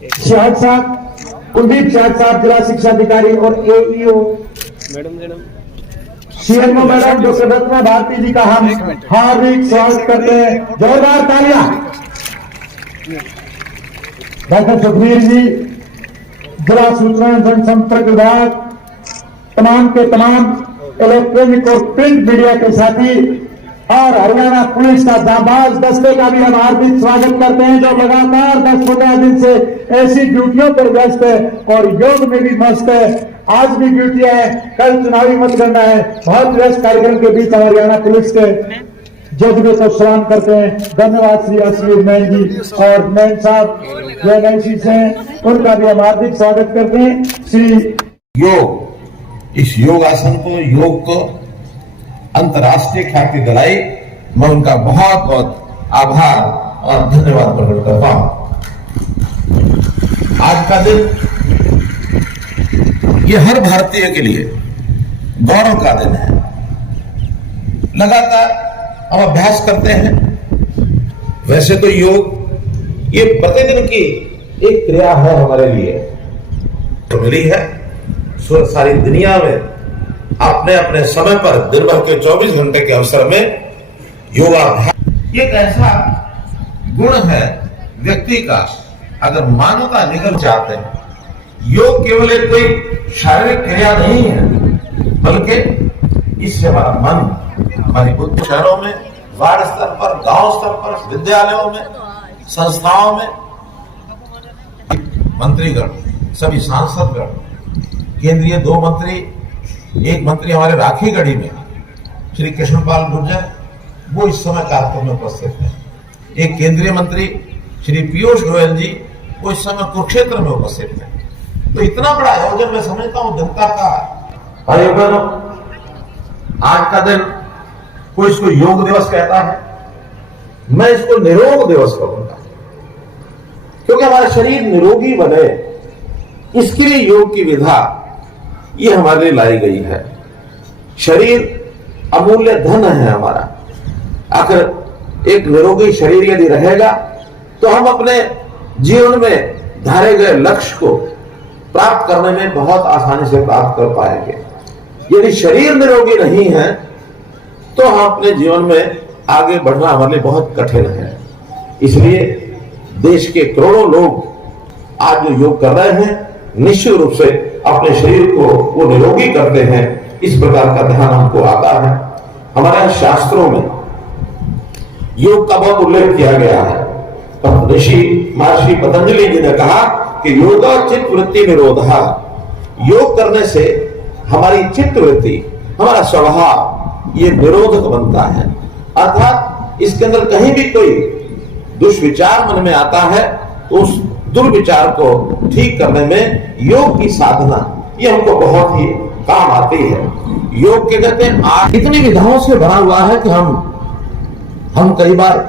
शहद साहब, कुलदीप शहद साहब, जिला शिक्षा अधिकारी और AEO madam CMO madam doctor Ratna Bharti ji का हम हार्दिक स्वागत करते हैं। जोरदार तालियां। डॉक्टर सुखबीर जी, जिला सूचना जनसंपर्क विभाग, तमाम के तमाम इलेक्ट्रॉनिक और प्रिंट मीडिया के साथी और हरियाणा पुलिस का जाबाज दस्ते का भी हम हार्दिक स्वागत करते हैं, जो लगातार 10-15 दिन से ऐसी ड्यूटियों पर व्यस्त है और योग में भी मस्त है। आज भी ड्यूटियां है, कल चुनावी मतगणना है। बहुत व्यस्त कार्यक्रम के बीच हरियाणा पुलिस के जज्बे को सलाम करते हैं। धन्यवाद श्री अश्विन मैन जी और मैन साहब जो एनआईसी से हैं, उनका भी हम हार्दिक स्वागत करते हैं। श्री योग, इस योगासन को, योग को अंतर्राष्ट्रीय ख्याति दिलाई, मैं उनका बहुत बहुत आभार और धन्यवाद प्रकट करता हूं। आज का दिन ये हर भारतीय के लिए गौरव का दिन है। लगातार हम अभ्यास करते हैं। वैसे तो योग ये प्रतिदिन की एक क्रिया है हमारे लिए, तो मिली है सारी दुनिया में अपने अपने समय पर दिन भर के 24 घंटे के अवसर में योगाभ्यास। ये एक ऐसा गुण है व्यक्ति का, अगर मानवता निकल चाहते हैं। योग केवल एक कोई शारीरिक क्रिया नहीं है, बल्कि इससे हमारा मन, हमारी बुद्धि, शहरों में, वार्ड स्तर पर, गांव स्तर पर, विद्यालयों में, संस्थाओं में, मंत्रीगण, सभी सांसदगण, केंद्रीय 2 मंत्री, एक मंत्री हमारे राखीगढ़ी में श्री कृष्णपाल गुर्जर, वो इस समय कार्यक्रम में उपस्थित है। एक केंद्रीय मंत्री श्री पीयूष गोयल जी, वो इस समय कुरुक्षेत्र में उपस्थित है। तो इतना बड़ा आयोजन मैं समझता हूं जनता का आयोजन। आज का दिन कोई इसको योग दिवस कहता है, मैं इसको निरोग दिवस कहूंगा, क्योंकि हमारा शरीर निरोगी बने, इसके लिए योग की विधा ये हमारे लिए लाई गई है। शरीर अमूल्य धन है हमारा। आखिर एक निरोगी शरीर यदि रहेगा तो हम अपने जीवन में धारे गए लक्ष्य को प्राप्त करने में बहुत आसानी से प्राप्त कर पाएंगे। यदि शरीर निरोगी नहीं है तो हम अपने जीवन में आगे बढ़ना हमारे लिए बहुत कठिन है। इसलिए देश के करोड़ों लोग आज जो योग कर रहे हैं, निश्चित रूप से अपने शरीर को वो निरोगी करते हैं। इस प्रकार का ध्यान हमको आता है। हमारे शास्त्रों में योग का बहुत उल्लेख किया गया है। ऋषि महर्षि पतंजलि जी ने कहा कि योगा चित्त वृत्ति निरोधा, योग करने से हमारी चित्त वृत्ति, हमारा स्वभाव ये निरोधक बनता है। अर्थात इसके अंदर कहीं भी कोई दुष्विचार मन में आता है तो उस दुर्विचार को ठीक करने में योग की साधना ये हमको बहुत ही काम आती है। योग के कहते हैं इतनी विधाओं से भरा हुआ है कि हम कई बार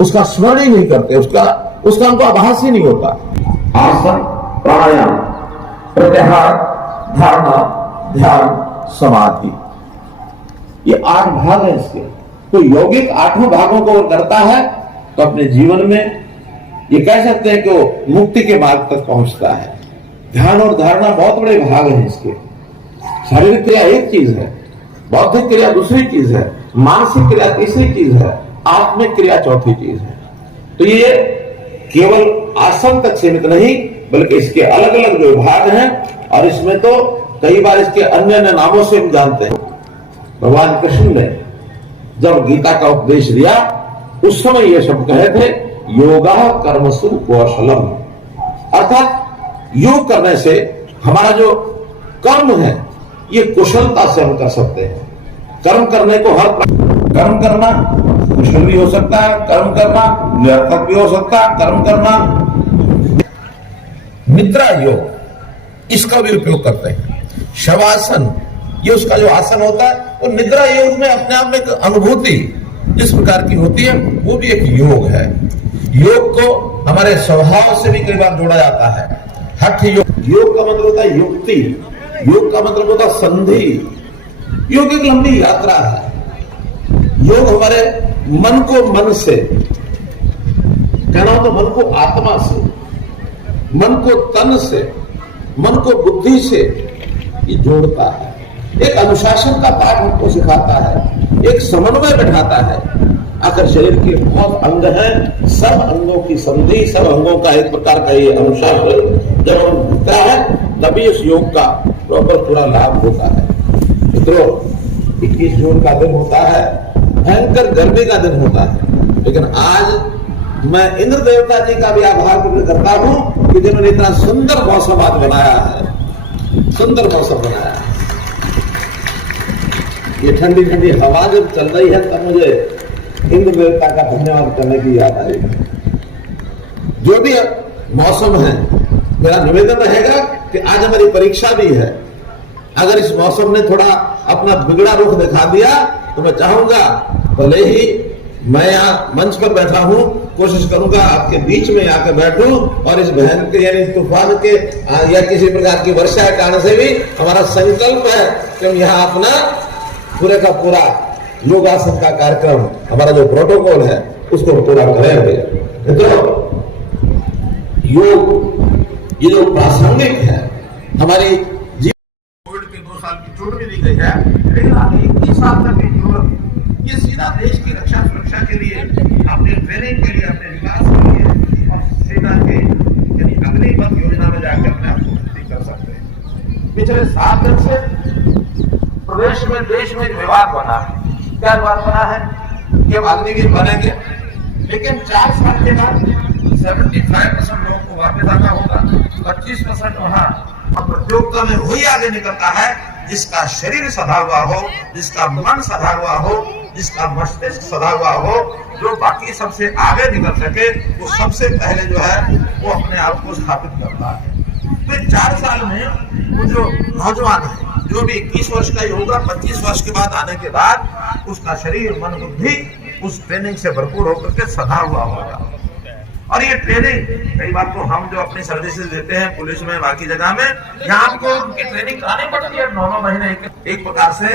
उसका स्मरण ही नहीं करते, उसका हमको आभास ही नहीं होता। आसन, प्राणायाम, प्रत्याहार, धारणा, ध्यान, समाधि, ये 8 भाग हैं इसके। तो यौगिक 8 भागों को करता है तो अपने जीवन में ये कह सकते हैं कि वो मुक्ति के मार्ग तक पहुंचता है। ध्यान और धारणा बहुत बड़े भाग हैं इसके। शारीरिक क्रिया एक चीज है, बौद्धिक क्रिया दूसरी चीज है, मानसिक क्रिया तीसरी चीज है, आत्मिक क्रिया चौथी चीज है। तो ये केवल आसन तक सीमित नहीं, बल्कि इसके अलग अलग जो भाग हैं, और इसमें तो कई बार इसके अन्य अन्य नामों से हम जानते हैं। भगवान कृष्ण ने जब गीता का उपदेश दिया उस समय ये शब्द कहे थे, योगा कर्मसु कौशलम, अर्थात योग करने से हमारा जो कर्म है ये कुशलता से हम कर सकते हैं। कर्म करने को कर्म करना कुशल भी हो सकता है, कर्म करना निरर्थक भी हो सकता है, कर्म करना। निद्रा योग इसका भी उपयोग करते हैं। शवासन, ये उसका जो आसन होता है वो निद्रा योग में अपने आप में एक अनुभूति जिस प्रकार की होती है वो भी एक योग है। योग को हमारे स्वभाव से भी कई बार जोड़ा जाता है। हठ योग, योग का मतलब होता है युक्ति, योग का मतलब होता है संधि। योग एक लंबी यात्रा है। योग हमारे मन को मन से, कहना हो तो मन को आत्मा से, मन को तन से, मन को बुद्धि से ये जोड़ता है, एक अनुशासन का पाठ हमको सिखाता है, एक समन्वय बैठाता है। आखिर शरीर के बहुत अंग हैं, सब अंगों की संधि, सब अंगों का एक प्रकार का ये अनुशासन जब हम होता है तभी इस योग का प्रॉपर पूरा लाभ होता है। मित्रों, 21 जून का दिन होता है, भयंकर गर्मी का दिन होता है, लेकिन आज मैं इंद्र देवता जी का भी आभार प्रकट करता हूं कि जिन्होंने इतना सुंदर मौसम आज बनाया है, सुंदर मौसम बनाया है। ये ठंडी ठंडी हवा जब चल रही है तब मुझे इंद्र देवता का धन्यवाद करने की याद आई। जो भी मौसम है, मेरा निवेदन रहेगा कि आज हमारी परीक्षा भी है। अगर इस मौसम ने थोड़ा अपना बिगड़ा रुख दिखा दिया तो मैं चाहूंगा, भले ही मैं यहाँ मंच पर बैठा हूं, कोशिश करूंगा आपके बीच में आकर बैठूं और इस भयंकर यानी तूफान के या किसी प्रकार की वर्षा के कारण से भी हमारा संकल्प है कि हम यहाँ अपना पूरे का पूरा योगासन का कार्यक्रम, हमारा जो प्रोटोकॉल है उसको पूरा करेंगे। मित्रों, योग ये जो प्रासंगिक है हमारी कोविड के 2 साल की छूट भी दी गई है, लेकिन आगे 21 साल तक ये सीधा देश की रक्षा सुरक्षा के लिए, अपने ट्रेनिंग के लिए, अपने विकास के लिए और सेना के यानी अग्निपथ योजना में जाकर अपने आप को भर्ती कर सकते हैं। पिछले 7 दिन से प्रदेश में, देश में विवाद बना है। क्या विवाद बना है कि अब अग्निवीर बनेंगे, लेकिन 4 साल के बाद 75% लोगों को वापस आना होगा, 25% वहां प्रतियोगिता में वही आगे निकलता है जिसका शरीर सधा हुआ हो, जिसका मन सधा हुआ हो, जिसका मस्तिष्क सधा हुआ हो, जो बाकी सबसे आगे निकल सके, वो सबसे पहले जो है वो अपने आप को स्थापित करता है। तो 4 साल में वो जो नौजवान है, जो भी 21 वर्ष का ही होगा, 25 वर्ष के बाद आने के बाद उसका शरीर, मन, बुद्धि उस ट्रेनिंग से भरपूर होकर के सधा हुआ होगा। और ये ट्रेनिंग कई बार तो हम जो अपनी सर्विसेज देते हैं पुलिस में, बाकी जगह में, यहाँ आपको उनकी ट्रेनिंग करानी पड़ती है 9 महीने। एक प्रकार से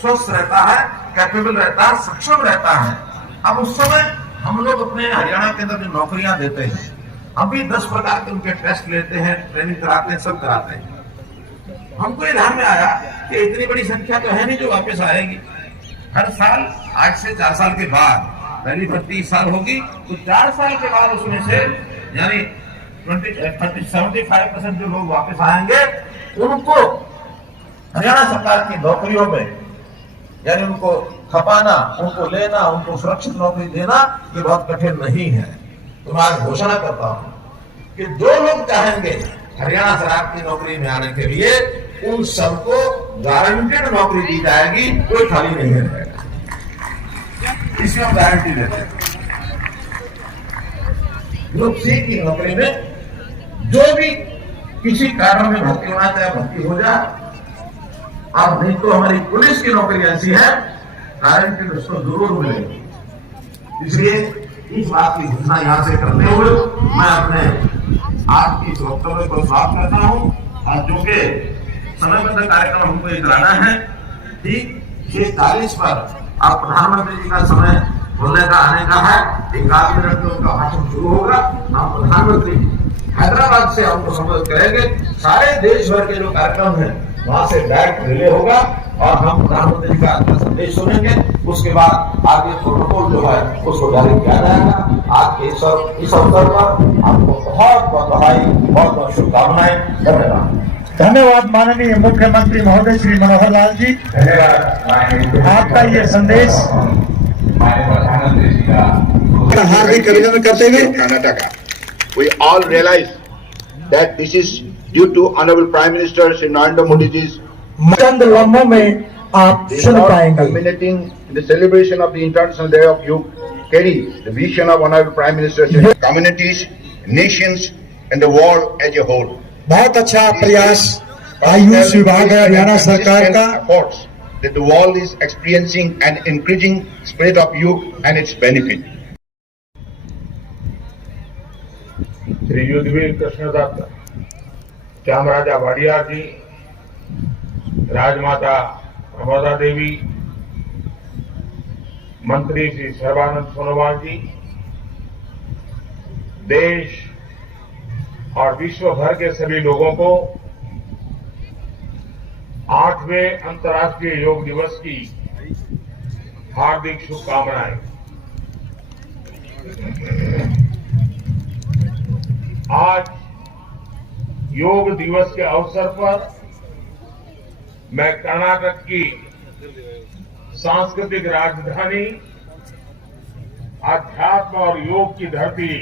स्वस्थ रहता है, कैपेबल रहता है, सक्षम रहता है। अब उस समय हम लोग अपने हरियाणा के अंदर जो नौकरियां देते हैं, हम भी 10 प्रकार के उनके टेस्ट लेते हैं, ट्रेनिंग कराते हैं, सब कराते हैं। हमको ये ध्यान में आया कि इतनी बड़ी संख्या तो है नहीं जो वापस आएगी। हर साल आज से 4 साल के बाद पहली भर्ती इस साल होगी, तो 4 साल के बाद उसमें से यानी 75% जो लोग वापस आएंगे उनको हरियाणा सरकार की नौकरियों में यानी उनको खपाना, उनको लेना, उनको सुरक्षित नौकरी देना ये बहुत कठिन नहीं है। तो मैं आज घोषणा करता हूं कि जो लोग चाहेंगे हरियाणा सरकार की नौकरी में आने के लिए, उन सबको गारंटेड नौकरी दी जाएगी, कोई खाली नहीं रहेगा। इसमें हम गारंटी देते हैं। ग्रुप सी की नौकरी में जो भी किसी कारण में भर्ती होना चाहे भर्ती हो जाए। अब नहीं तो हमारी पुलिस की नौकरी ऐसी है, गारंटी उसको जरूर मिलेगी। इसलिए इस बात की घोषणा यहां से करते हुए मैं अपने आज की इस वक्तव्य को समाप्त करता हूं। आज जो के समयबद्ध कार्यक्रम हमको ये कराना है, ठीक 6:40 पर आप प्रधानमंत्री जी का समय बोलने का आने का है। 1 मिनट में उनका भाषण शुरू होगा। हम प्रधानमंत्री हैदराबाद से हमको संबोधित करेंगे। सारे देश भर के जो कार्यक्रम है वहां से डायरेक्ट रिले होगा और हम प्रधानमंत्री का संदेश सुनेंगे। उसके बाद आगे प्रोटोकॉल जो है उसको जारी किया जाएगा। आज के इस अवसर पर आपको बहुत बहुत बधाई, बहुत बहुत शुभकामनाएं। धन्यवाद। धन्यवाद माननीय मुख्यमंत्री महोदय श्री मनोहर लाल जी। आपका ये संदेश हार्दिक अभिनंदन करते हुए Karnataka. We all realize that this is due to Honorable Prime Minister Shri Narendra Modi ji's चंद लम्हों में आप सुन पाएंगे। culminating in the celebration of the International Day of Youth carry the vision of Honorable Prime Minister Shri communities, nations and the world as a whole. बहुत अच्छा प्रयास आयुष विभाग हरियाणा सरकार का। Efforts that the world is experiencing an increasing spirit of youth and its benefit. Shri Yudhvir Krishnadutt Chamaraja Wadiyar जी, राजमाता प्रमोदा देवी, मंत्री श्री सर्बानंद सोनोवाल जी, देश और विश्व भर के सभी लोगों को 8वें अंतर्राष्ट्रीय योग दिवस की हार्दिक शुभकामनाएं। आज योग दिवस के अवसर पर मैं कर्नाटक की सांस्कृतिक राजधानी, अध्यात्म और योग की धरती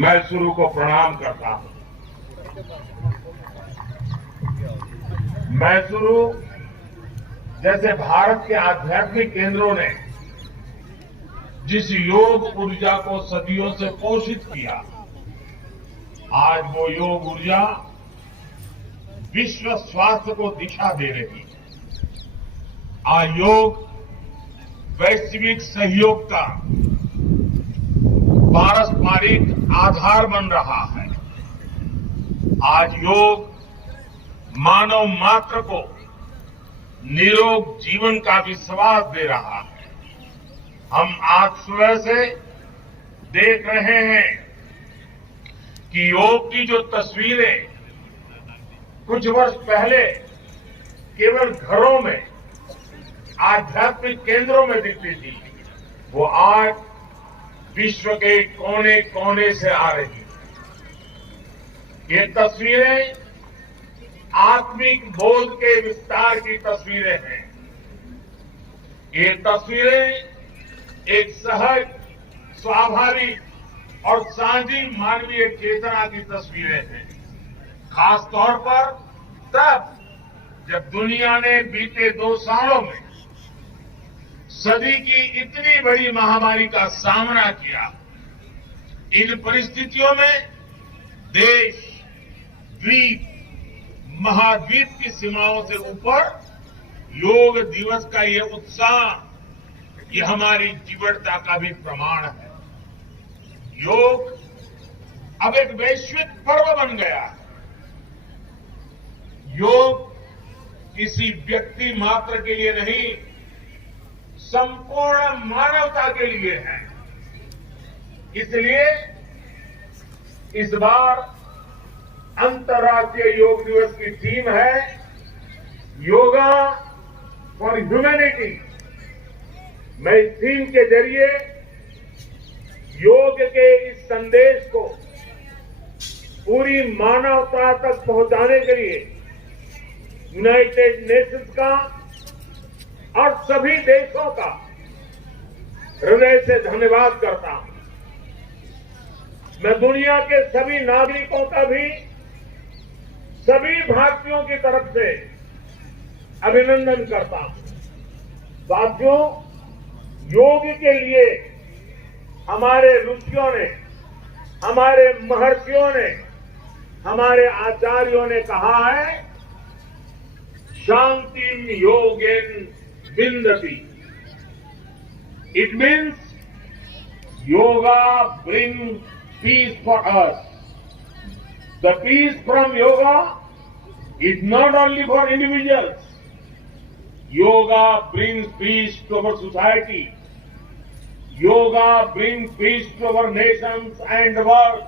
मैसूरू को प्रणाम करता हूं। मैसूरू जैसे भारत के आध्यात्मिक केंद्रों ने जिस योग ऊर्जा को सदियों से पोषित किया, आज वो योग ऊर्जा विश्व स्वास्थ्य को दिशा दे रही है। आज योग वैश्विक सहयोग का पारस्परिक आधार बन रहा है। आज योग मानव मात्र को निरोग जीवन का विश्वास दे रहा है। हम आज सुबह से देख रहे हैं कि योग की जो तस्वीरें कुछ वर्ष पहले केवल घरों में, आध्यात्मिक केंद्रों में दिखती थी, वो आज विश्व के कोने कोने से आ रही है। ये तस्वीरें आत्मिक बोध के विस्तार की तस्वीरें हैं। ये तस्वीरें एक सहज, स्वाभाविक और साझी मानवीय चेतना की तस्वीरें हैं। खास तौर पर तब जब दुनिया ने बीते 2 सालों में सदी की इतनी बड़ी महामारी का सामना किया। इन परिस्थितियों में देश, द्वीप, महाद्वीप की सीमाओं से ऊपर योग दिवस का ये उत्साह, ये हमारी जीवटता का भी प्रमाण है। योग अब एक वैश्विक पर्व बन गया है। योग किसी व्यक्ति मात्र के लिए नहीं, संपूर्ण मानवता के लिए है। इसलिए इस बार अंतर्राष्ट्रीय योग दिवस की थीम है योगा फॉर ह्यूमैनिटी। मैं इस थीम के जरिए योग के इस संदेश को पूरी मानवता तक पहुंचाने के लिए यूनाइटेड नेशंस का और सभी देशों का हृदय से धन्यवाद करता हूं। मैं दुनिया के सभी नागरिकों का भी सभी भारतीयों की तरफ से अभिनंदन करता हूं। साथियों, योग के लिए हमारे ऋषियों ने, हमारे महर्षियों ने, हमारे आचार्यों ने कहा है, शांतिम योगेन विन्दति। It means yoga brings peace for us. The peace from yoga is not only for individuals. Yoga brings peace to our society. Yoga brings peace to our nations and the world.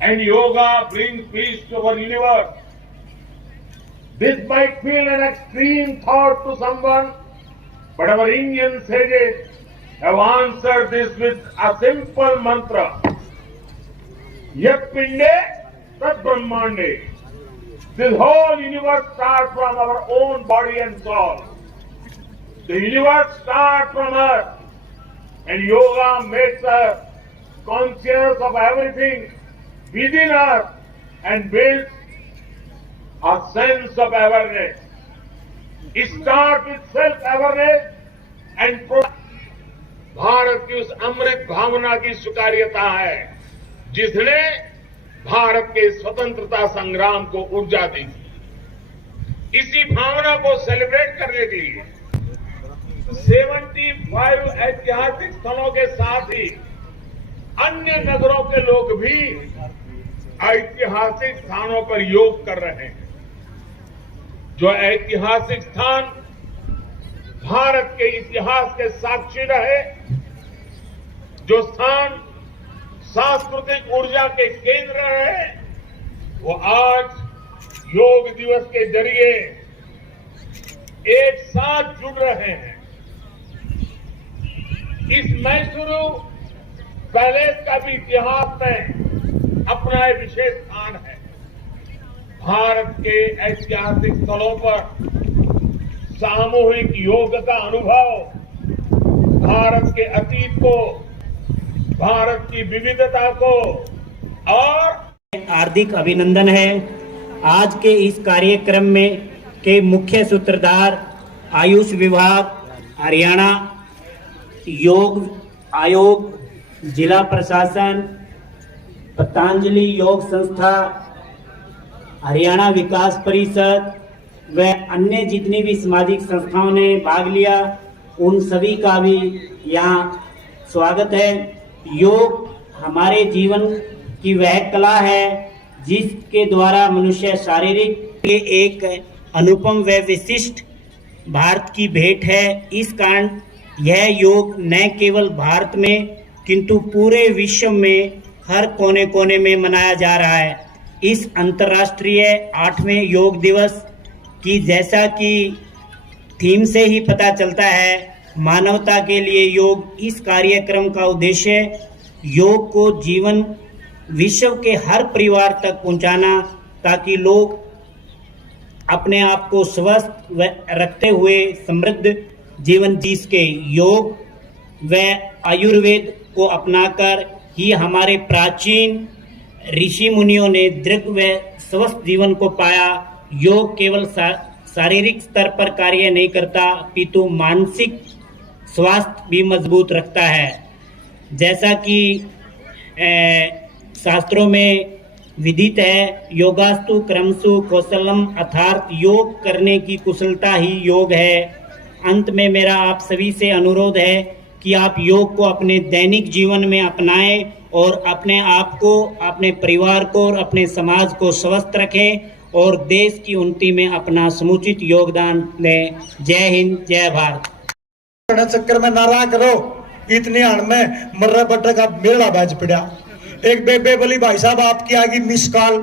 And yoga brings peace to our universe. This might feel an extreme thought to someone, but our Indian sages have answered this with a simple mantra. Yat pinde tat brahmande. This whole universe starts from our own body and soul. The universe starts from us, and yoga makes us conscious of everything within us and builds a sense of awareness. It starts with self-awareness and Bharat की उस अमृत भावना की स्वीकार्यता है जिसने भारत के स्वतंत्रता संग्राम को ऊर्जा दी। इसी भावना को सेलिब्रेट करने के लिए 75 ऐतिहासिक स्थलों के साथ ही अन्य नगरों के लोग भी ऐतिहासिक स्थानों पर योग कर रहे हैं। जो ऐतिहासिक स्थान भारत के इतिहास के साक्षी रहे, जो स्थान सांस्कृतिक ऊर्जा के केंद्र रहे, वो आज योग दिवस के जरिए एक साथ जुड़ रहे हैं। इस मैसूरू पैलेस का भी इतिहास में अपना एक विशेष स्थान है। भारत के ऐतिहासिक स्थलों पर सामूहिक योग का अनुभव भारत के अतीत को, भारत की विविधता को और हार्दिक अभिनंदन है। आज के इस कार्यक्रम में के मुख्य सूत्रधार आयुष विभाग, हरियाणा योग आयोग, जिला प्रशासन, पतंजलि योग संस्था, हरियाणा विकास परिषद व अन्य जितनी भी सामाजिक संस्थाओं ने भाग लिया, उन सभी का भी यहाँ स्वागत है। योग हमारे जीवन की वह कला है जिसके द्वारा मनुष्य शारीरिक के एक अनुपम व विशिष्ट भारत की भेंट है। इस कारण यह योग न केवल भारत में किंतु पूरे विश्व में हर कोने कोने में मनाया जा रहा है। इस अंतर्राष्ट्रीय 8वें योग दिवस की जैसा कि थीम से ही पता चलता है, मानवता के लिए योग। इस कार्यक्रम का उद्देश्य योग को जीवन विश्व के हर परिवार तक पहुंचाना, ताकि लोग अपने आप को स्वस्थ व रखते हुए समृद्ध जीवन जी सके। योग व आयुर्वेद को अपनाकर ही हमारे प्राचीन ऋषि मुनियों ने दृढ़ व स्वस्थ जीवन को पाया। योग केवल शारीरिक स्तर पर कार्य नहीं करता, अपितु मानसिक स्वास्थ्य भी मजबूत रखता है। जैसा कि शास्त्रों में विदित है, योगास्तु क्रमसु कौशलम, अर्थात योग करने की कुशलता ही योग है। अंत में मेरा आप सभी से अनुरोध है कि आप योग को अपने दैनिक जीवन में अपनाएं और अपने आप को, अपने परिवार को और अपने समाज को स्वस्थ रखें और देश की उन्नति में अपना समुचित योगदान दें। जय हिंद, जय भारत। चक्कर में नारा करो, इतने हण में मर्रा बट्टा का मेला बाज पड़ा। एक बेबे बोली भाई साहब आपकी आगे मिस कॉल।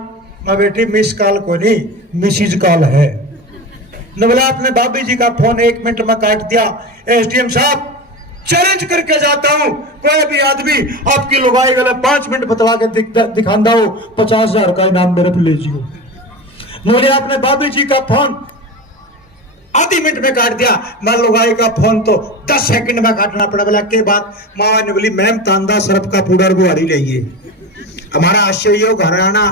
मैं बेटी मिस कॉल को नहीं, मिसिज कॉल है। न बोला आपने भाभी जी का फोन 1 मिनट में काट दिया। एसडीएम साहब चैलेंज करके जाता हूं, कोई भी आदमी आपकी लुगाई गले 5 मिनट बतवा के दिखांदा हो, 50,000 का इनाम मेरे पे ले जियो। बोले आपने भाभी जी का फोन आधी मिनट में काट दिया। मैं लुगाई का फोन तो 10 सेकंड में काटना पड़ा। बोला के बाद माँ ने बोली मैम तांदा सरफ का पूडर बुहारी लेंगे। हमारा आश्चर्य योग हरियाणा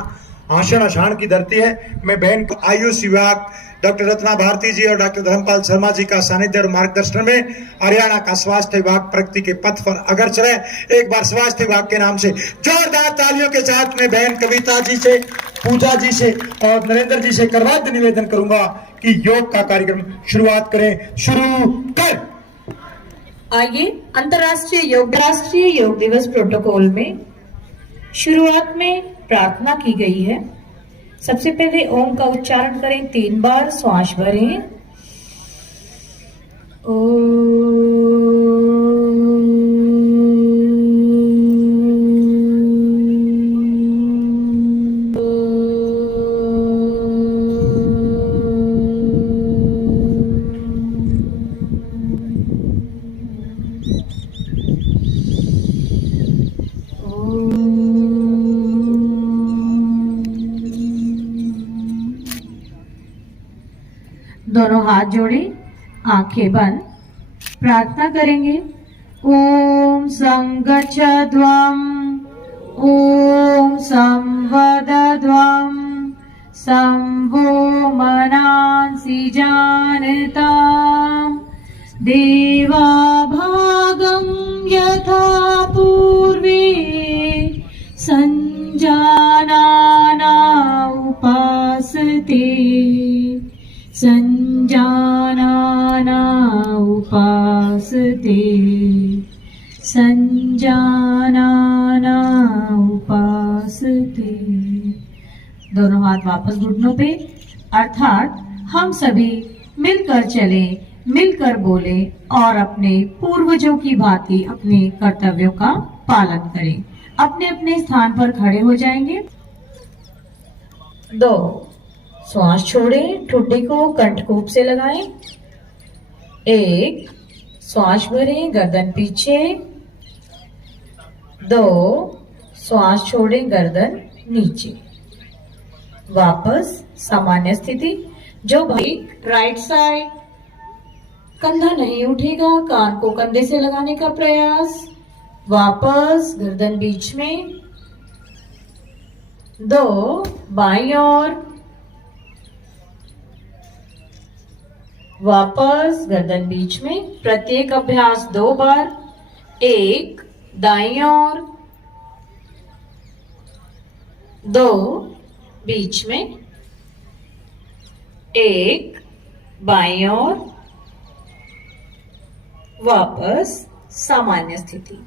आषाढ़ आषाढ़ की धरती है। मैं बहन को आयुष विभाग डॉक्टर रत्ना भारती जी और डॉक्टर धर्मपाल शर्मा जी का सानिध्य और मार्गदर्शन में हरियाणा का स्वास्थ्य विभाग प्रगति के पथ पर अगर चले। एक बार स्वास्थ्य विभाग के नाम से जोरदार तालियों के साथ में बहन कविता जी से, पूजा जी से और नरेंद्र जी से करवाद निवेदन करूंगा कि योग का कार्यक्रम शुरुआत करें। शुरू कर। आइए अंतर्राष्ट्रीय योग दिवस प्रोटोकॉल में शुरुआत में प्रार्थना की गई है। सबसे पहले ओम का उच्चारण करें, 3 बार श्वास भरें। दोनों हाथ जोड़े, आंखें बंद, प्रार्थना करेंगे। ओम संगच्छध्वं, ओम संवदध्वं, संभो मनांसि जानताम्, देवाभागं यथा पूर्वे संजानाना उपासते, संजानाना उपासते, संजानाना उपासते। दोनों हाथ वापस घुटनों पे, अर्थात हम सभी मिलकर चले, मिलकर बोले और अपने पूर्वजों की भांति अपने कर्तव्यों का पालन करें। अपने अपने स्थान पर खड़े हो जाएंगे। 2 श्वास छोड़ें, ठुड्डी को कंठकूप से लगाएं। 1 श्वास भरें, गर्दन पीछे। 2 श्वास छोड़ें, गर्दन नीचे। वापस सामान्य स्थिति। जो भाई राइट साइड, कंधा नहीं उठेगा, कान को कंधे से लगाने का प्रयास। वापस गर्दन बीच में। 2 बाईं ओर, वापस गर्दन बीच में। प्रत्येक अभ्यास 2 बार। 1 दाईं ओर, 2 बीच में, 1 बाईं ओर, वापस सामान्य स्थिति।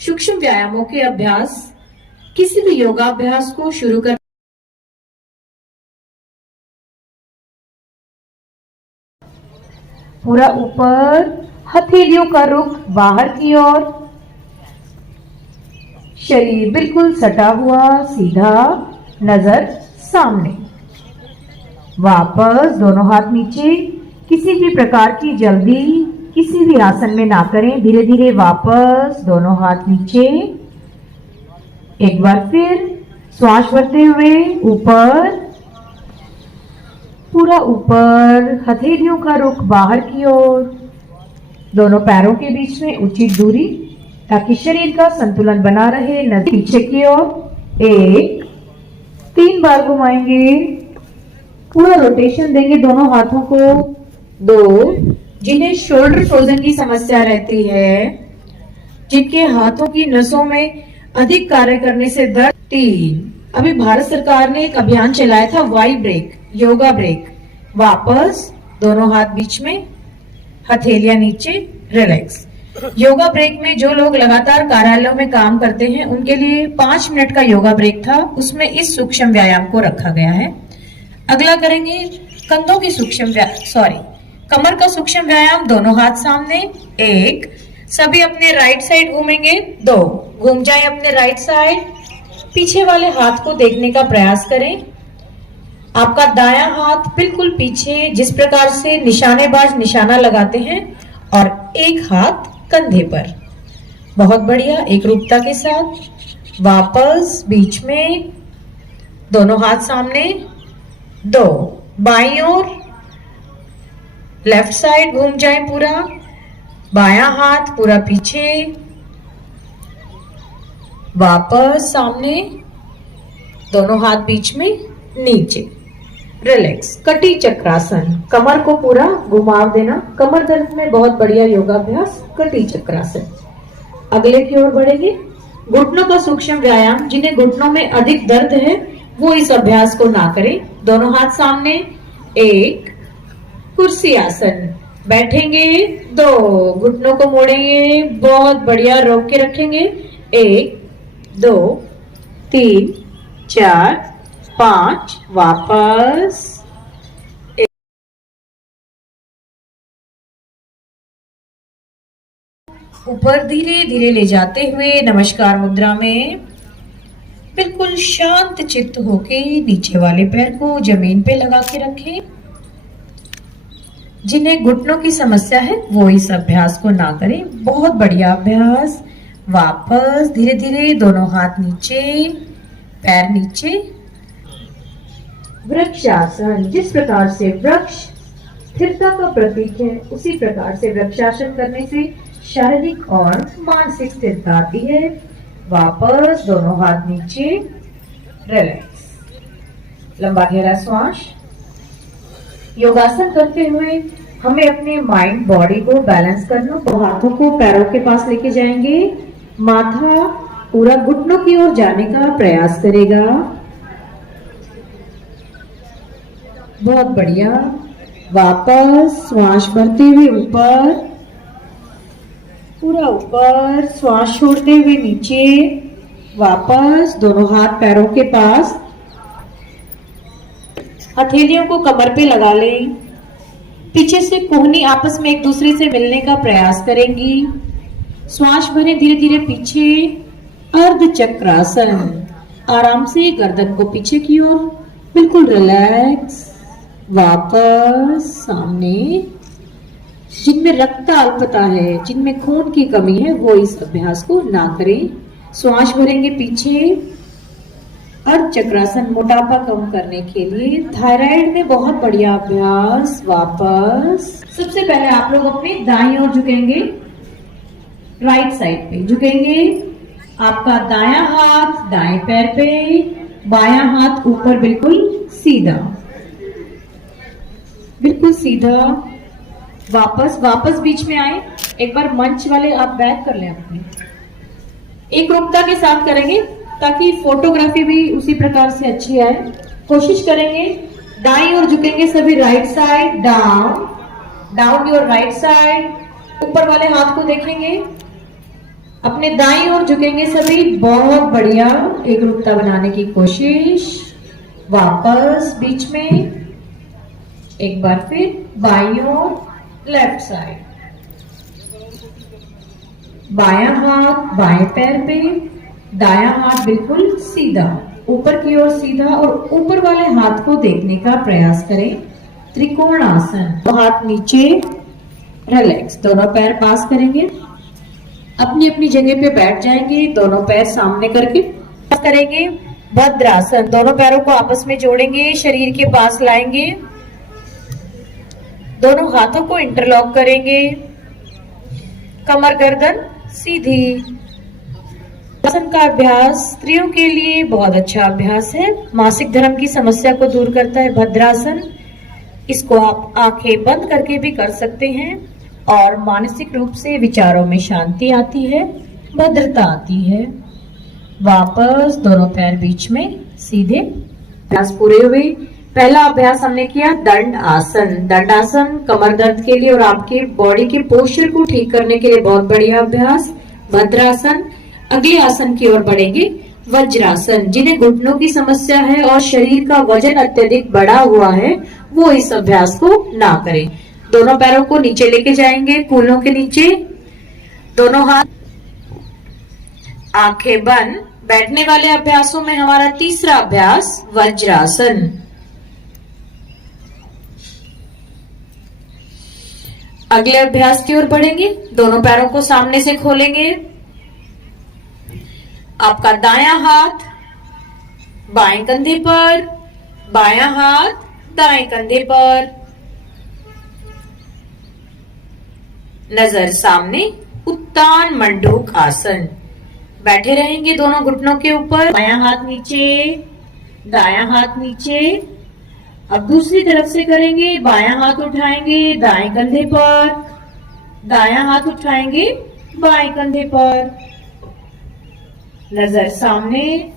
सूक्ष्म व्यायामों के अभ्यास किसी भी योगाभ्यास को शुरू कर पूरा ऊपर, हथेलियों का रुख बाहर की ओर, शरीर बिल्कुल सटा हुआ, सीधा, नजर सामने। वापस दोनों हाथ नीचे। किसी भी प्रकार की जल्दी किसी भी आसन में ना करें, धीरे धीरे वापस दोनों हाथ नीचे। एक बार फिर श्वास भरते हुए ऊपर, पूरा ऊपर, हथेलियों का रुख बाहर की ओर, दोनों पैरों के बीच में उचित दूरी ताकि शरीर का संतुलन बना रहे। नजर पीछे की ओर। 1 3 बार घुमाएंगे, पूरा रोटेशन देंगे दोनों हाथों को। 2 जिन्हें शोल्डर फ्रोजन की समस्या रहती है, जिनके हाथों की नसों में अधिक कार्य करने से दर्द। 3 अभी भारत सरकार ने एक अभियान चलाया था, वाई ब्रेक, योगा ब्रेक। वापस दोनों हाथ बीच में, हथेलियां नीचे, रिलैक्स। योगा ब्रेक में जो लोग लगातार कार्यालयों में काम करते हैं उनके लिए 5 मिनट का योगा ब्रेक था, उसमें इस सूक्ष्म व्यायाम को रखा गया है। अगला करेंगे कंधों की कमर का सूक्ष्म व्यायाम। दोनों हाथ सामने। 1 सभी अपने राइट साइड घूमेंगे। 2 घूम जाए अपने राइट साइड। पीछे वाले हाथ को देखने का प्रयास करें। आपका दायां हाथ बिल्कुल पीछे, जिस प्रकार से निशानेबाज निशाना लगाते हैं, और एक हाथ कंधे पर। बहुत बढ़िया, एक रूपता के साथ। वापस बीच में, दोनों हाथ सामने। 2 बाईं ओर, लेफ्ट साइड घूम जाए पूरा। बायां हाथ पूरा पीछे, वापस सामने, दोनों हाथ बीच में, नीचे, रिलैक्स। कटी चक्रासन, कमर को पूरा घुमाव देना। कमर दर्द में बहुत बढ़िया योगाभ्यास कटी चक्रासन। अगले की ओर बढ़ेंगे। घुटनों का सूक्ष्म व्यायाम। जिन्हें घुटनों में अधिक दर्द है वो इस अभ्यास को ना करें। दोनों हाथ सामने। 1 कुर्सी आसन, बैठेंगे। 2 घुटनों को मोड़ेंगे, बहुत बढ़िया, रोक के रखेंगे। 1 2 3 4 5, वापस। ऊपर धीरे धीरे ले जाते हुए नमस्कार मुद्रा में बिल्कुल शांत चित्त होके नीचे वाले पैर को जमीन पे लगा के रखें। जिन्हें घुटनों की समस्या है वो इस अभ्यास को ना करें। बहुत बढ़िया अभ्यास। वापस धीरे धीरे दोनों हाथ नीचे, पैर नीचे। वृक्षासन। जिस प्रकार से वृक्ष स्थिरता का प्रतीक है, उसी प्रकार से वृक्षासन करने से शारीरिक और मानसिक स्थिरता आती है। वापस दोनों हाथ नीचे, रिलैक्स। लंबा गहरा श्वास। योगासन करते हुए हमें अपने माइंड बॉडी को बैलेंस करना। तो हाथों को पैरों के पास लेके जाएंगे। माथा पूरा घुटनों की ओर जाने का प्रयास करेगा। बहुत बढ़िया। वापस श्वास भरते हुए ऊपर, पूरा ऊपर, श्वास छोड़ते हुए नीचे। वापस दोनों हाथ पैरों के पास, हथेलियों को कमर पे लगा लें। पीछे से कोहनी आपस में एक दूसरे से मिलने का प्रयास करेंगी। श्वास भरें धीरे धीरे पीछे। अर्ध चक्रासन, आराम से गर्दन को पीछे की ओर, बिल्कुल रिलैक्स। वापस सामने। जिनमें रक्त अल्पता है, जिनमें खून की कमी है, वो इस अभ्यास को ना करें। श्वास भरेंगे पीछे। अर्ध चक्रासन मोटापा कम करने के लिए, थायराइड में बहुत बढ़िया अभ्यास। वापस। सबसे पहले आप लोग अपने दाईं ओर झुकेंगे, राइट साइड पे झुकेंगे। आपका दायां हाथ दाएं पैर पे, बायां हाथ ऊपर, बिल्कुल सीधा, बिल्कुल सीधा। वापस बीच में आए। एक बार मंच वाले आप बैक कर लें अपने। एक रुकता के साथ करेंगे ताकि फोटोग्राफी भी उसी प्रकार से अच्छी आए। कोशिश करेंगे दाईं ओर झुकेंगे सभी, right side down, down your right side. ऊपर वाले हाथ को देखेंगे, अपने दाईं ओर झुकेंगे सभी। बहुत बढ़िया। एक रुकता बनाने की कोशिश। वापस बीच में। एक बार फिर बाईं ओर, लेफ्ट साइड। बायां हाथ बाएं पैर पे, दायां हाथ बिल्कुल सीधा, ऊपर की ओर सीधा, और ऊपर वाले हाथ को देखने का प्रयास करें। त्रिकोणासन। हाथ नीचे, रिलैक्स। दोनों पैर पास करेंगे, अपनी अपनी जगह पे बैठ जाएंगे। दोनों पैर सामने करके करेंगे भद्रासन। दोनों पैरों को आपस में जोड़ेंगे, शरीर के पास लाएंगे, दोनों हाथों को इंटरलॉक करेंगे। कमर गर्दन सीधी। आसन का अभ्यास स्त्रियों के लिए बहुत अच्छा अभ्यास है, मासिक धर्म की समस्या को दूर करता है भद्रासन। इसको आप आंखें बंद करके भी कर सकते हैं और मानसिक रूप से विचारों में शांति आती है, भद्रता आती है। वापस दोनों पैर बीच में सीधे। अभ्यास पूरे हुए। पहला अभ्यास हमने किया दंड आसन। दंड आसन कमर दर्द के लिए और आपके बॉडी के पोस्चर को ठीक करने के लिए बहुत बढ़िया अभ्यास। भद्रासन। अगले आसन की ओर बढ़ेंगे, वज्रासन। जिन्हें घुटनों की समस्या है और शरीर का वजन अत्यधिक बढ़ा हुआ है, वो इस अभ्यास को ना करें। दोनों पैरों को नीचे लेके जाएंगे, कूल्हों के नीचे, दोनों हाथ, आंखें बंद। बैठने वाले अभ्यासों में हमारा तीसरा अभ्यास वज्रासन। अगले अभ्यास की ओर बढ़ेंगे, दोनों पैरों को सामने से खोलेंगे। आपका दायां हाथ बाएं कंधे पर, बायां हाथ दाएं कंधे पर, नजर सामने, उत्तान मंडूक आसन। बैठे रहेंगे दोनों घुटनों के ऊपर, बायां हाथ नीचे, दायां हाथ नीचे। अब दूसरी तरफ से करेंगे, बायां हाथ उठाएंगे दाएं कंधे पर, दायां हाथ उठाएंगे बाएं कंधे पर, नजर सामने।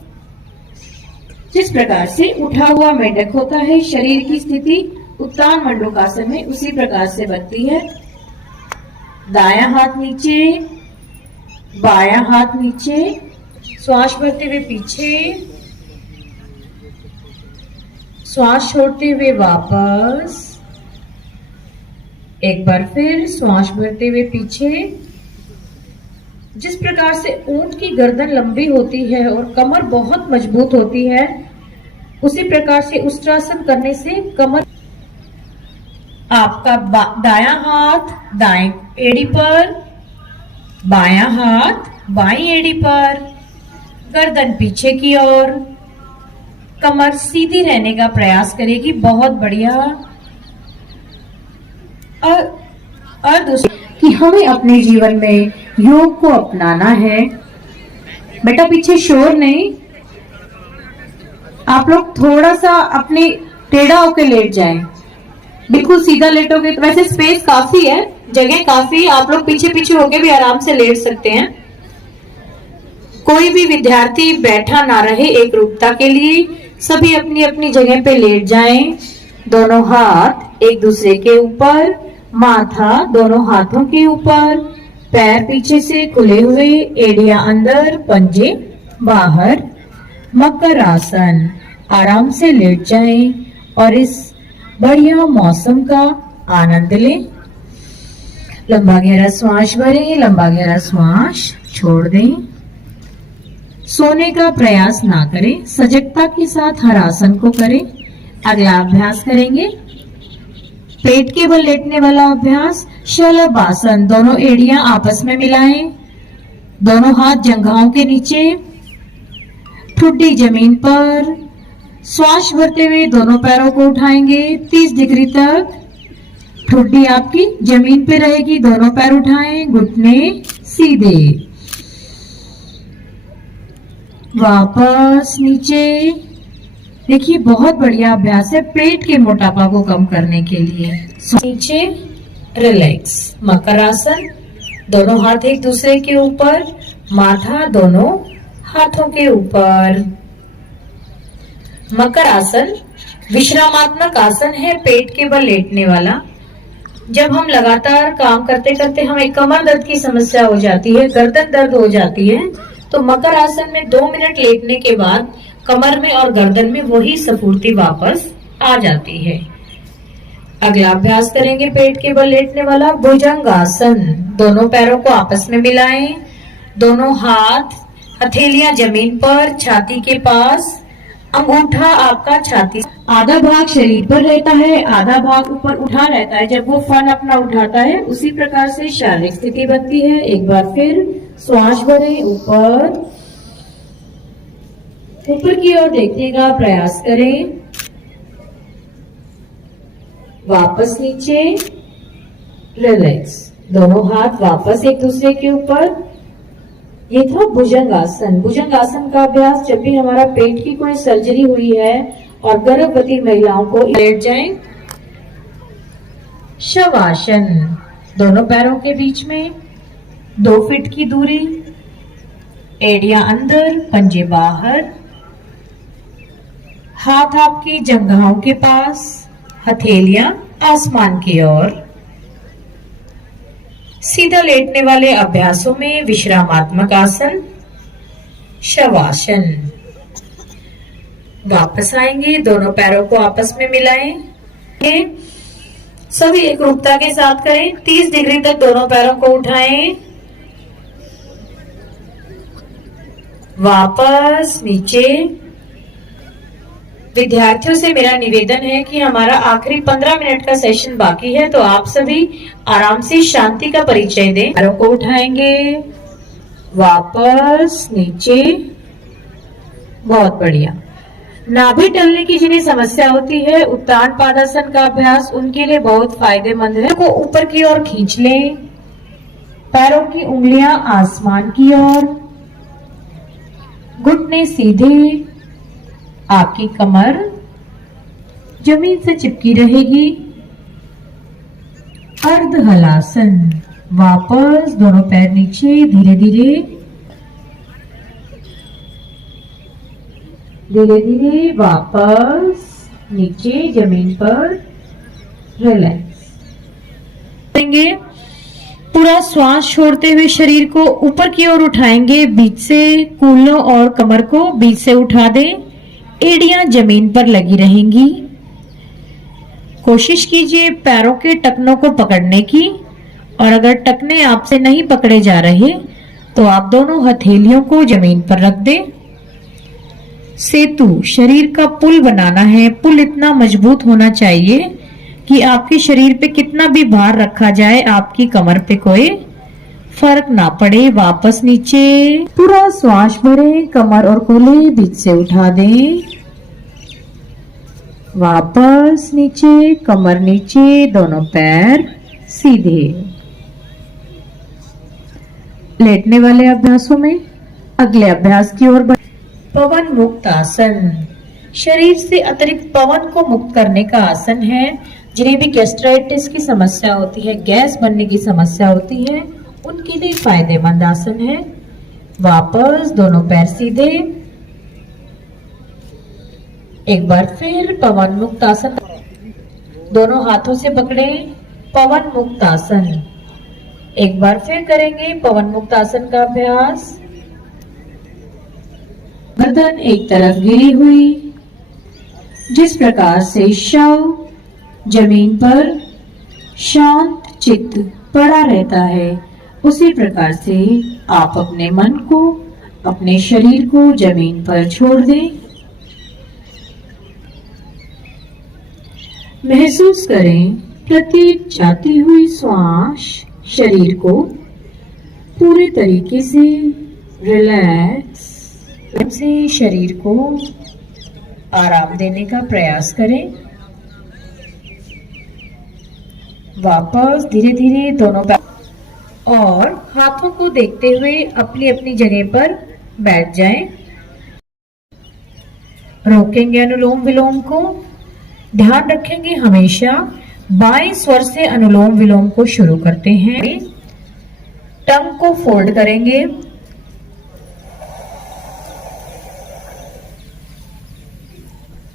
जिस प्रकार से उठा हुआ मेंढक होता है, शरीर की स्थिति उत्तान मंडूकासन में उसी प्रकार से बनती है। दायां हाथ नीचे, बायां हाथ नीचे, श्वास भरते हुए पीछे, श्वास छोड़ते हुए वापस। एक बार फिर श्वास भरते हुए पीछे। जिस प्रकार से ऊंट की गर्दन लंबी होती है और कमर बहुत मजबूत होती है, उसी प्रकार से उष्ट्रासन करने से कमर। आपका दायां हाथ दाएं एड़ी पर, बायां हाथ बाईं एड़ी पर, गर्दन पीछे की ओर, कमर सीधी रहने का प्रयास करेगी। बहुत बढ़िया। और दूसरा कि हमें अपने जीवन में योग को अपनाना है। बेटा पीछे शोर नहीं, आप लोग थोड़ा सा अपने टेढ़ा होके लेट जाएं। बिल्कुल सीधा लेटोगे तो वैसे स्पेस काफी है, जगह काफी, आप लोग पीछे पीछे होके भी आराम से लेट सकते हैं। कोई भी विद्यार्थी बैठा ना रहे एक रूपता के लिए, सभी अपनी अपनी जगह पे लेट जाएं। दोनों हाथ एक दूसरे के ऊपर, माथा दोनों हाथों के ऊपर, पैर पीछे से खुले हुए, एड़ियां अंदर, पंजे बाहर। मकर आसन। आराम से लेट जाएं और इस बढ़िया मौसम का आनंद लें। लंबा गहरा श्वास भरें, लंबा गहरा श्वास छोड़ दें। सोने का प्रयास ना करें, सजगता के साथ हर आसन को करें। अगला अभ्यास करेंगे पेट के बल लेटने वाला अभ्यास, शलभ आसन। दोनों एड़ियां आपस में मिलाएं, दोनों हाथ जंघाओं के नीचे, ठुड्डी जमीन पर। श्वास भरते हुए दोनों पैरों को उठाएंगे 30 डिग्री तक। ठुड्डी आपकी जमीन पे रहेगी, दोनों पैर उठाएं, घुटने सीधे। वापस नीचे। देखिए बहुत बढ़िया अभ्यास है पेट के मोटापा को कम करने के लिए। नीचे रिलैक्स। मकर आसन, दोनों हाथ एक दूसरे के ऊपर, माथा दोनों हाथों के ऊपर। मकर आसन विश्रामात्मक आसन है, पेट के बल लेटने वाला। जब हम लगातार काम करते करते हमें कमर दर्द की समस्या हो जाती है, गर्दन दर्द हो जाती है, तो मकर आसन में 2 मिनट लेटने के बाद कमर में और गर्दन में वही स्फूर्ति वापस आ जाती है। अगला अभ्यास करेंगे पेट के बल लेटने वाला भुजंग आसन। दोनों पैरों को आपस में मिलाएं, दोनों हाथ हथेलियां जमीन पर, छाती के पास, अंगूठा आपका छाती। आधा भाग शरीर पर रहता है, आधा भाग ऊपर उठा रहता है। जब वो फन अपना उठाता है उसी प्रकार से शारीरिक स्थिति बनती है। एक बार फिर श्वास भरें, ऊपर की ओर देखने का प्रयास करें। वापस नीचे, रिलैक्स। दोनों हाथ वापस एक दूसरे के ऊपर। ये था भुजंग आसन। भुजंग आसन का अभ्यास जब भी हमारा पेट की कोई सर्जरी हुई है और गर्भवती महिलाओं को लेट जाएं। शवासन, दोनों पैरों के बीच में 2 फीट की दूरी, एड़ियां अंदर, पंजे बाहर, हाथ आपकी जंघाओं के पास, हथेलियां आसमान की ओर। सीधा लेटने वाले अभ्यासों में विश्रामात्मक आसन, शवासन। वापस आएंगे, दोनों पैरों को आपस में मिलाएं। सभी एक रूपता के साथ करें। 30 डिग्री तक दोनों पैरों को उठाएं। वापस नीचे। विद्यार्थियों से मेरा निवेदन है कि हमारा आखिरी 15 मिनट का सेशन बाकी है, तो आप सभी आराम से शांति का परिचय दें। पैरों को उठाएंगे, वापस नीचे। बहुत बढ़िया। नाभि टलने की जिन्हें समस्या होती है, उत्तान पादासन का अभ्यास उनके लिए बहुत फायदेमंद है। को ऊपर की ओर खींच लें, पैरों की उंगलियां आसमान की ओर, घुटने सीधे, आपकी कमर जमीन से चिपकी रहेगी। अर्ध हलासन। वापस दोनों पैर नीचे, धीरे धीरे धीरे धीरे वापस नीचे जमीन पर। रिलैक्स करेंगे। पूरा श्वास छोड़ते हुए शरीर को ऊपर की ओर उठाएंगे, बीच से कूल्हों और कमर को बीच से उठा दें। एड़ियां जमीन पर लगी रहेंगी। कोशिश कीजिए पैरों के टखनों को पकड़ने की, और अगर टखने आपसे नहीं पकड़े जा रहे तो आप दोनों हथेलियों को जमीन पर रख दें। सेतु, शरीर का पुल बनाना है। पुल इतना मजबूत होना चाहिए कि आपके शरीर पे कितना भी भार रखा जाए, आपकी कमर पे कोई फर्क ना पड़े। वापस नीचे। पूरा श्वास भरें, कमर और कूल्हे बीच से उठा दें। वापस नीचे, कमर नीचे, दोनों पैर सीधे। लेटने वाले अभ्यासों में अगले अभ्यास की ओर पवन मुक्त आसन। शरीर से अतिरिक्त पवन को मुक्त करने का आसन है। जिन्हें भी गैस्ट्राइटिस की समस्या होती है, गैस बनने की समस्या होती है, उनके लिए फायदेमंद आसन है। वापस दोनों पैर सीधे। एक बार फिर पवन मुक्त आसन। दोनों हाथों से पकड़े, पवन मुक्त आसन। एक बार फिर करेंगे पवन मुक्त आसन का अभ्यास। गर्दन एक तरफ गिरी हुई। जिस प्रकार से शव जमीन पर शांत चित्त पड़ा रहता है, उसी प्रकार से आप अपने मन को अपने शरीर को जमीन पर छोड़ दें। महसूस करें प्रत्येक जाती हुई श्वास शरीर को पूरे तरीके से रिलैक्स से शरीर को आराम देने का प्रयास करें। वापस धीरे धीरे दोनों पैर और हाथों को देखते हुए अपनी अपनी जगह पर बैठ जाएं। रोकेंगे अनुलोम विलोम को। ध्यान रखेंगे हमेशा बाएं स्वर से अनुलोम विलोम को शुरू करते हैं। टंग को फोल्ड करेंगे।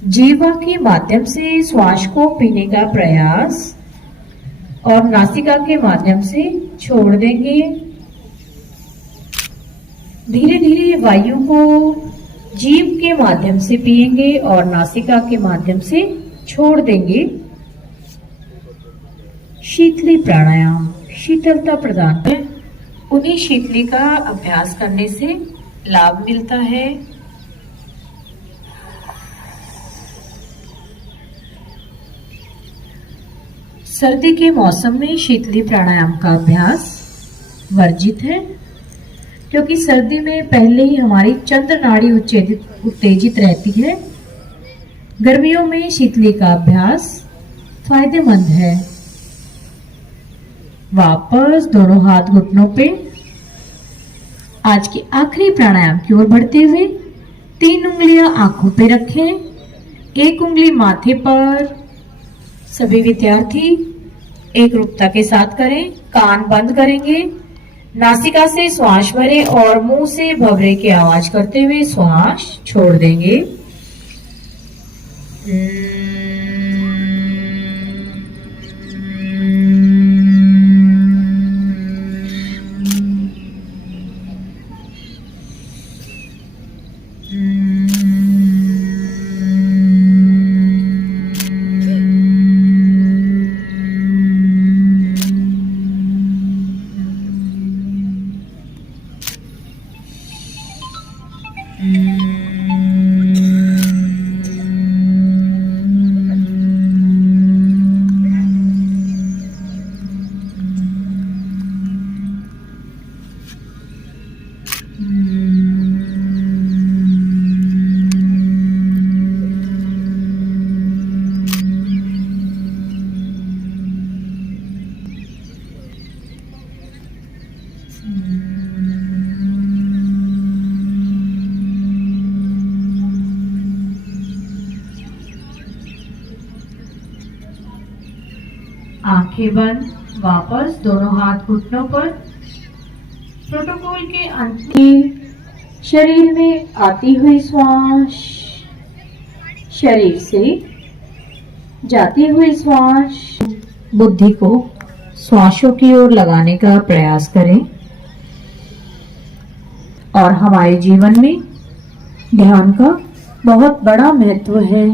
जीवा के माध्यम से श्वास को पीने का प्रयास और नासिका के माध्यम से छोड़ देंगे। धीरे धीरे वायु को जीभ के माध्यम से पिएंगे और नासिका के माध्यम से छोड़ देंगे। शीतली प्राणायाम शीतलता प्रदान है। उन्हीं शीतली का अभ्यास करने से लाभ मिलता है। सर्दी के मौसम में शीतली प्राणायाम का अभ्यास वर्जित है, क्योंकि सर्दी में पहले ही हमारी चंद्र नाड़ी उत्तेजित रहती है। गर्मियों में शीतली का अभ्यास फायदेमंद है। वापस दोनों हाथ घुटनों पे। आज के आखिरी प्राणायाम की ओर बढ़ते हुए 3 उंगलियां आंखों पे रखें, 1 उंगली माथे पर। सभी विद्यार्थी एक रूपता के साथ करें। कान बंद करेंगे। नासिका से श्वास भरें और मुंह से भवरे की आवाज करते हुए श्वास छोड़ देंगे। आंखें बंद। वापस दोनों हाथ घुटनों पर। प्रोटोकॉल के अंत में शरीर में आती हुई श्वास, शरीर से जाती हुई श्वास, बुद्धि को श्वासों की ओर लगाने का प्रयास करें। और हमारे जीवन में ध्यान का बहुत बड़ा महत्व है।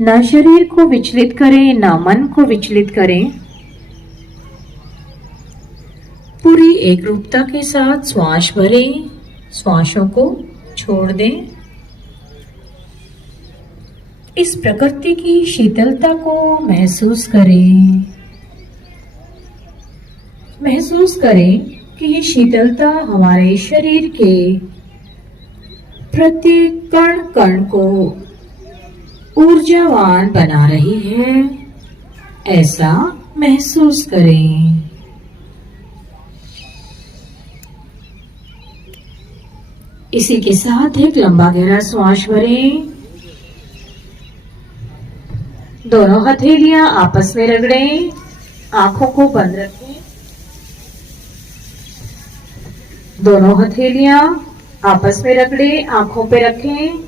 न शरीर को विचलित करें, न मन को विचलित करें। पूरी एकरूपता के साथ श्वास भरें, श्वासों को छोड़ दें। इस प्रकृति की शीतलता को महसूस करें। महसूस करें कि ये शीतलता हमारे शरीर के प्रत्येक कण कण को ऊर्जावान बना रही है। ऐसा महसूस करें। इसी के साथ एक लंबा गहरा श्वास भरें। दोनों हथेलियां आपस में रगड़ें। आंखों को बंद रखें। दोनों हथेलियां आपस में रगड़ें, आंखों पे रखें।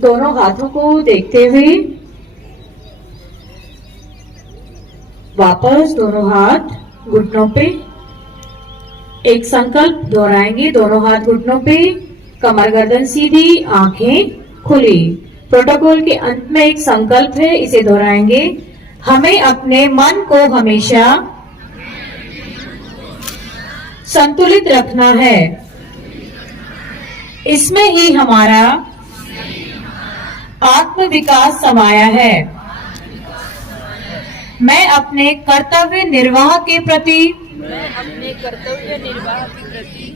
दोनों हाथों को देखते हुए वापस दोनों हाथ घुटनों पे। एक संकल्प दोहराएंगे। दोनों हाथ घुटनों पे, कमर गर्दन सीधी, आंखें खुली। प्रोटोकॉल के अंत में एक संकल्प है, इसे दोहराएंगे। हमें अपने मन को हमेशा संतुलित रखना है। इसमें ही हमारा आत्म विकास समाया है। मैं अपने कर्तव्य निर्वाह के प्रति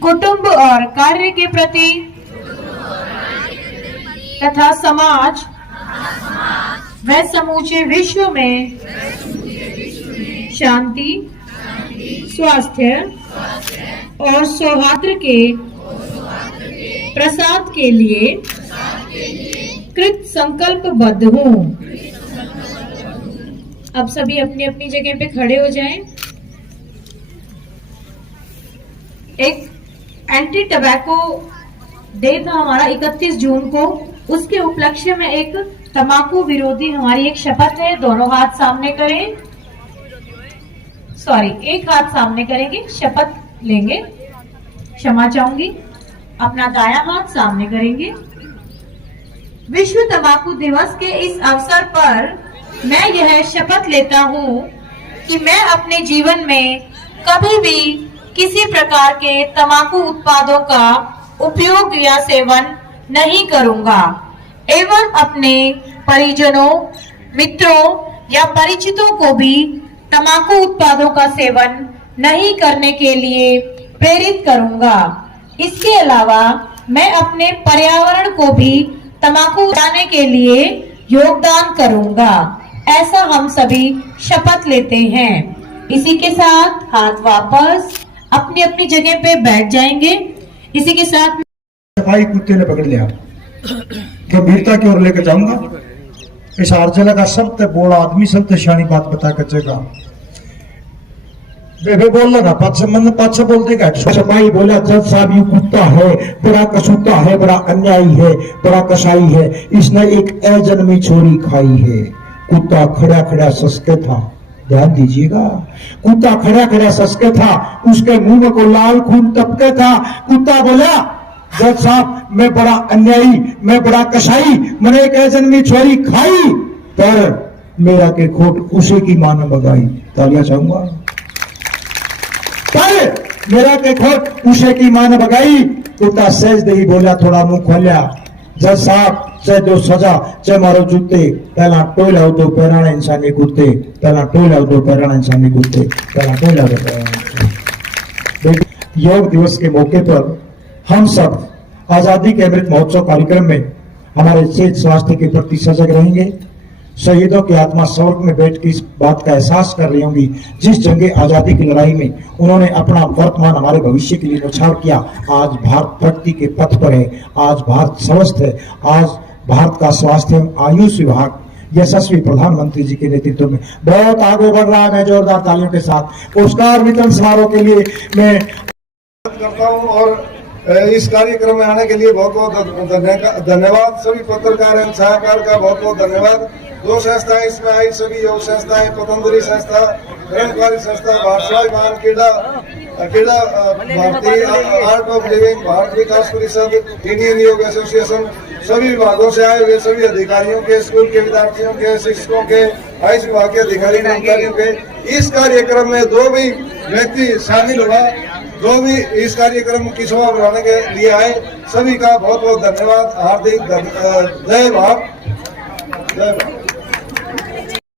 कुटुंब और कार्य के प्रति तथा समाज व समूचे विश्व में शांति, स्वास्थ्य और सौहार्द के प्रसाद के लिए कृत संकल्पबद्ध हूँ। अब सभी अपनी अपनी जगह पे खड़े हो जाएं। एक एंटी टबैको डे था हमारा 31 जून को, उसके उपलक्ष्य में एक तंबाकू विरोधी हमारी एक शपथ है। दोनों हाथ सामने करें, एक हाथ सामने करेंगे, शपथ लेंगे। क्षमा चाहूंगी, अपना दायां हाथ सामने करेंगे। विश्व तंबाकू दिवस के इस अवसर पर मैं यह शपथ लेता हूँ कि मैं अपने जीवन में कभी भी किसी प्रकार के तंबाकू उत्पादों का उपयोग या सेवन नहीं करूंगा एवं अपने परिजनों, मित्रों या परिचितों को भी तंबाकू उत्पादों का सेवन नहीं करने के लिए प्रेरित करूंगा। इसके अलावा मैं अपने पर्यावरण को भी तंबाकू हटाने के लिए योगदान करूंगा। ऐसा हम सभी शपथ लेते हैं। इसी के साथ हाथ वापस अपनी अपनी जगह पे बैठ जाएंगे। इसी के साथ सफाई कुत्ते ने पकड़ लिया, गंभीरता की ओर लेकर जाऊंगा। इस आर्जला का सबसे बड़ा आदमी सबसे शानी बात बता कचेगा। बेबे बोल लगा पाछ बोल देगा। सफाई बोला, जज साहब ये कुत्ता है, बड़ा कसूता है, बड़ा अन्यायी है, बड़ा कसाई है, इसने एक अजन्मी छोरी खाई है। कुत्ता खड़ा खड़ा ससके था, ध्यान दीजिएगा, कुत्ता खड़ा खड़ा ससके था, उसके मुंह में को लाल खून टपके था। कुत्ता बोला, जज साहब मैं बड़ा अन्यायी, मैं बड़ा कसाई, मैंने एक अजन्मी छोरी खाई, पर मेरा के खोट उसे की मां ने बगाई। तालियां चाहूंगा। पर मेरा के खोट उसे की मां ने बगाई। कुत्ता सहज दही बोला, थोड़ा मुंह खोलिया, जज साहब चाहे दो सजा चाहे मारो जूते, पहला टोला दो पैराना इंसानी कुत्ते, पहला टोला दो पैराना इंसानी कुत्ते, पहला टोला दो पैराना। योग दिवस के मौके पर हम सब आजादी के अमृत महोत्सव कार्यक्रम में हमारे सेहत स्वास्थ्य के प्रति सजग रहेंगे। शहीदों की आत्मा स्वर्ग में बैठ के इस बात का एहसास कर रही होंगी, जिस जंगे आजादी की लड़ाई में उन्होंने अपना वर्तमान हमारे भविष्य के लिए न्यौछावर किया। आज भारत प्रगति के पथ पर है, आज भारत स्वस्थ है, आज भारत का स्वास्थ्य एवं आयुष विभाग यशस्वी प्रधानमंत्री जी के नेतृत्व में बहुत आगे बढ़ रहा है। मैं जोरदार तालियों के साथ पुरस्कार वितरण समारोह के लिए मैं करता हूं और इस कार्यक्रम में आने के लिए बहुत बहुत धन्यवाद। सभी पत्रकार एवं सलाहकार का बहुत बहुत धन्यवाद। दो संस्थाएं इसमें आई, सभी योग संस्थाएं, पतंजलि संस्था, कर्मकारी संस्था, स्वाभिमान क्रीड़ा भारतीय आर्ट ऑफ लिविंग, भारत विकास परिषद, इंडियन योग एसोसिएशन, सभी विभागों से आए हुए सभी अधिकारियों के, स्कूल के विद्यार्थियों के, शिक्षकों के, आयुष विभाग के अधिकारी कर्मचारियों के। इस कार्यक्रम में जो भी व्यक्ति शामिल हुआ, जो भी इस कार्यक्रम की शोभा बढ़ाने के लिए आए, सभी का बहुत बहुत धन्यवाद। हार्दिक जय भारत, जय भारत।